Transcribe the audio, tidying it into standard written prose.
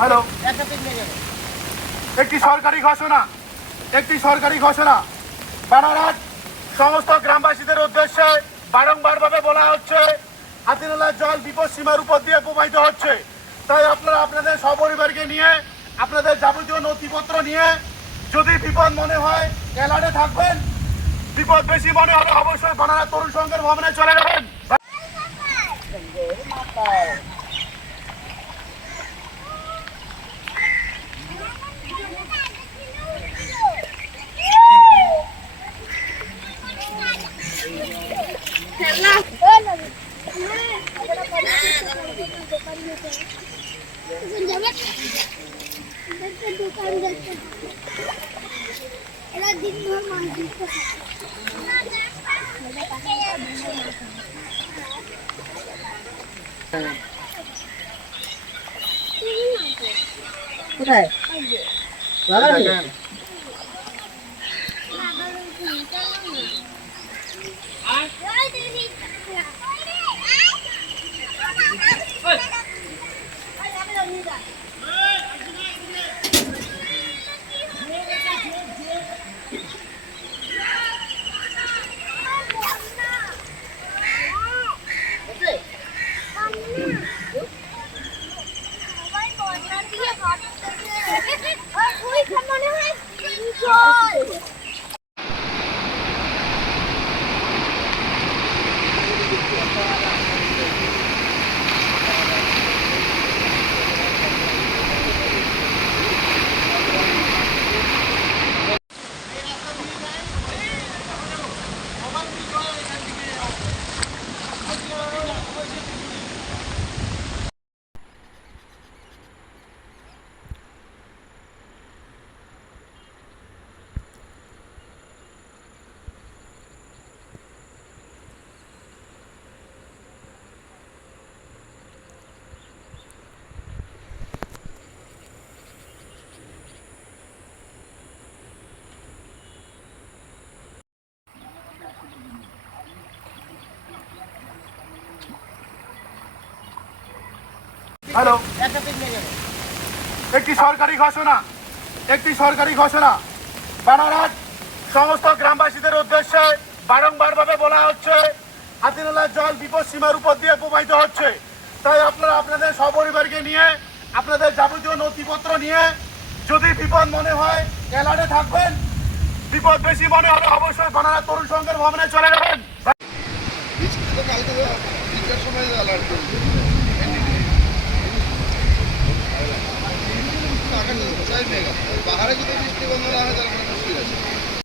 Hello, একটি সরকারি ঘোষণা বানারহাট সমস্ত গ্রামবাসীদের উদ্দেশ্যে বারংবার ভাবে বলা হচ্ছে হাতিনালার জল বিপদ সীমার উপর দিয়ে প্রবাহিত হচ্ছে। তাই আপনারা আপনাদের সপরিবারকে নিয়ে আপনাদের যাবতীয় নথিপত্র নিয়ে যদি বিপদ মনে হয় এলার্টে থাকবেন, বিপদ বেশি মনে হলে অবশ্যই বানারহাট তরুণ সংঘের ভবনে চলে যাবেন। কোথায়? হ্যালো, একটি সরকারি ঘোষণা বানারহাট সমস্ত গ্রামবাসীদের উদ্দেশ্যে বারংবার ভাবে বলা হচ্ছে হাতিনালার জল বিপদ সীমার উপর দিয়ে প্রবাহিত হচ্ছে। তাই আপনারা আপনাদের সপরিবারকে নিয়ে আপনাদের যাবতীয় নথিপত্র নিয়ে যদি বিপদ মনে হয় এলার্টে থাকবেন, বিপদ বেশি মনে হলে অবশ্যই বানারহাট তরুণ সংঘের ভবনে চলে যাবেন। বাহারে যদি বৃষ্টি বন্ধ না হয় তাহলে মুশকিল আছে।